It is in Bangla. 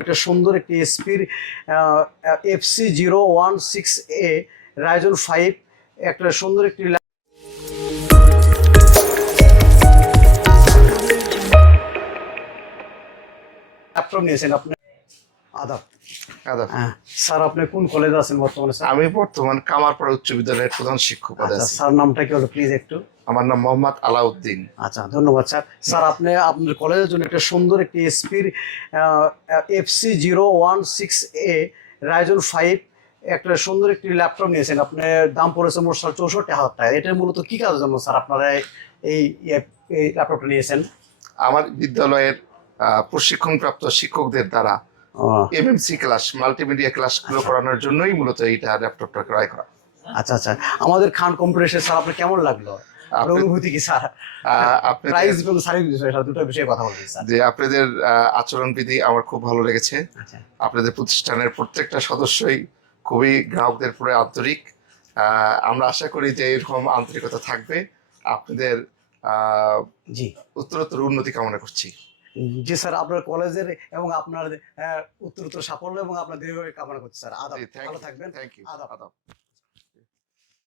একটা সুন্দর একটি aspire FC zero one six A Ryzen five একটা সুন্দর একটি ল্যাপটপ নিয়েছেন আপনি? আদাব। আদাব। হ্যাঁ স্যার আপনি কোন কলেজে আছেন বর্তমানে স্যার? আমি বর্তমান কামারপাড়া উচ্চ বিদ্যালয়ের প্রধান শিক্ষক পদে আচ্ছা আছি। স্যার নামটা কি হলো প্লিজ একটু? আমার নাম মোহাম্মদ আলাউদ্দিন। আচ্ছা ধন্যবাদ স্যার। স্যার আপনি আপনার কলেজের জন্য একটা সুন্দর একটি aspire FC zero one six A Ryzen five একটা সুন্দর একটি ল্যাপটপ নিয়েছেন। আপনার দাম পড়েছে মোট স্যার চৌষট্টি হাজার টাকা। এটা মূলত কি কাজের জন্য স্যার আপনারা এই এই ল্যাপটপটা নিয়েছেন? আমার বিদ্যালয়ের প্রশিক্ষণপ্রাপ্ত শিক্ষকদের দ্বারা এমএমসি ক্লাস মাল্টিমিডিয়া ক্লাসগুলো করানোর জন্যই মূলত এইটা ল্যাপটপটা ক্রয় করা। আচ্ছা আচ্ছা। আমাদের খান কম্পিটিশন স্যার আপনার কেমন লাগল? অনুভূতি কি স্যার আপনাদের প্রাইস এবং সার্ভিস দুটো বিষয়ে কথা বলবেন স্যার যে আপনাদের আচরণবিধি আমার খুব ভালো লেগেছে। আচ্ছা। আপনাদের প্রতিষ্ঠানের প্রত্যেকটা সদস্যই খুবই গ্রাহকদের পুরো আন্তরিক। আমরা আশা করি যে এরকম আন্তরিকতা থাকবে। আপনাদের আহ, জি। উত্তরোত্তর উন্নতি কামনা করছি। জি স্যার আপনার কলেজের এবং আপনার আহ, উত্তর সাফল্য এবং আপনার দীর্ঘ কামনা করছি স্যার আদাব ভালো থাকবেন. আদাব আদাব।